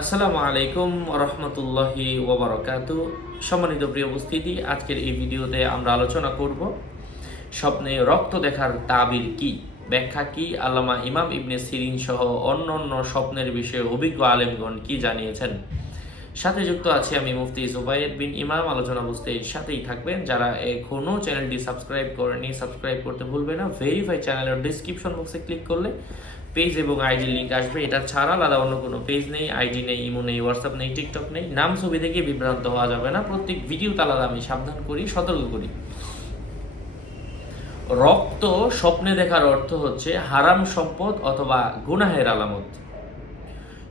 আসসালামু আলাইকুম রহমতুল্লাহি ওবরাকাতু। সম্মানিত প্রিয় উপস্থিতি, আজকের এই ভিডিওতে আমরা আলোচনা করব স্বপ্নে রক্ত দেখার তাবির কি, ব্যাখ্যা কি, আল্লামা ইমাম ইবনে সিরিন সহ অন্যান্য স্বপ্নের বিষয়ে অভিজ্ঞ আলেমগণ কি জানিয়েছেন। সাথে যুক্ত আছি আমি মুফতি জুবায়ের বিন ইমাম। আলোচনা বুঝতে সাথেই থাকবেন। যারা এখনও চ্যানেলটি সাবস্ক্রাইব করেনি, সাবস্ক্রাইব করতে ভুলবেন না। ভেরিফাই চ্যানেলের ডিসক্রিপশন বক্সে ক্লিক করলে পেজ এবং আইডি লিঙ্ক আসবে। এটা ছাড়া আলাদা অন্য কোনো পেজ নেই, আইডি নেই, ইমো নেই, হোয়াটসঅ্যাপ নেই, টিকটক নেই। নাম ছবি দেখে বিভ্রান্ত হওয়া যাবে না। প্রত্যেক ভিডিওতে আলাদা আমি সাবধান করি, সতর্ক করি। রক্ত স্বপ্নে দেখার অর্থ হচ্ছে হারাম সম্পদ অথবা গুনাহের আলামত।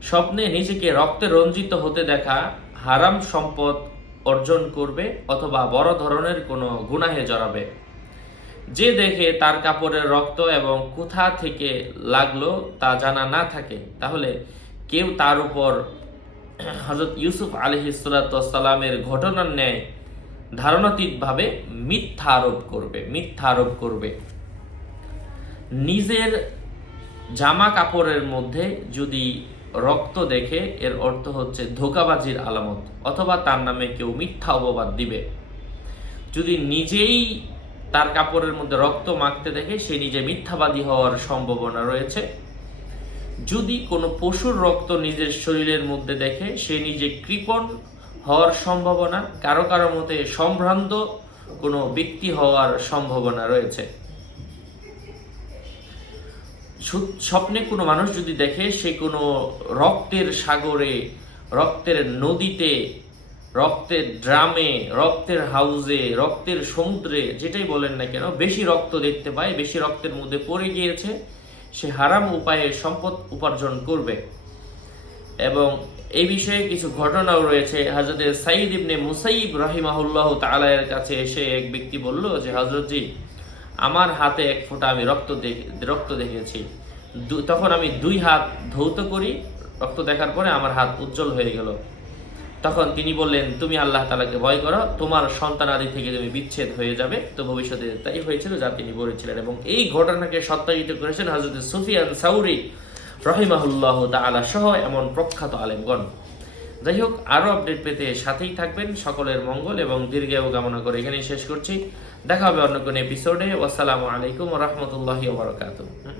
স্বপ্নে নিজেকে রক্তে রঞ্জিত হতে দেখা হারাম সম্পদ অর্জন করবে অথবা বড় ধরনের কোনো গুনাহে জড়াবে। যে দেখে তার কাপড়ের রক্ত এবং কোথা থেকে লাগলো তা জানা না থাকে, তাহলে কেউ তার উপর হযরত ইউসুফ আলাইহিসসালামের ঘটনার ন্যায় ধারণাতীতভাবে মিথ্যা আরোপ করবে। নিজের জামা কাপড়ের মধ্যে যদি রক্ত দেখে, এর অর্থ হচ্ছে ধোঁকাবাজির আলামত, অথবা তার নামে কেউ মিথ্যা অপবাদ দিবে। যদি নিজেই তার কাপড়ের মধ্যে রক্ত মাখতে দেখে, সে নিজে মিথ্যাবাদী হওয়ার সম্ভাবনা রয়েছে। যদি কোনো পশুর রক্ত নিজের শরীরের মধ্যে দেখে, সে নিজে কৃপণ হওয়ার সম্ভাবনা, কারো কারো মতে সম্ভ্রান্ত কোনো ব্যক্তি হওয়ার সম্ভাবনা রয়েছে। স্বপ্নে কোনো মানুষ যদি দেখে সে কোনো রক্তের সাগরে, রক্তের নদীতে, রক্তের ড্রামে, রক্তের হাউজে, রক্তের সমুদ্রে, যেটাই বলেন না কেন, বেশি রক্ত দেখতে পায়, বেশি রক্তের মধ্যে পড়ে গিয়েছে, সে হারাম উপায়ে সম্পদ উপার্জন করবে। এবং এই বিষয়ে কিছু ঘটনাও রয়েছে। হযরত সাঈদ ইবনে মুসাইয়িব রাহিমাহুল্লাহ তাআলা এর কাছে এসে এক ব্যক্তি বলল যে, হযরতজি, আমার হাতে এক ফোঁটা আমি রক্ত দেখেছি। তখন আমি 2 হাত ধৌত করি, রক্ত দেখার পরে আমার হাত উজ্জ্বল হয়ে গেল। তখন তিনি বললেন, তুমি আল্লাহ তাআলাকে ভয় করো, তোমার সন্তানাদি থেকে তুমি বিচ্ছেদ হয়ে যাবে। তো ভবিষ্যতে তাই হয়েছিল যা তিনি বলেছিলেন। এবং এই ঘটনাকে সত্যায়িত করেছেন হযরত সুফিয়ান সাউরি রাহিমাহুল্লাহ তাআলা সহ এমন প্রখ্যাত আলেমগণ। যাই হোক, আরও আপডেট পেতে সাথেই থাকবেন। সকলের মঙ্গল এবং দীর্ঘায়ু কামনা করে এখানেই শেষ করছি। দেখা হবে অন্য কোনো এপিসোডে। আসসালামু আলাইকুম ওয়া রাহমাতুল্লাহি ওয়া বারাকাতুহু।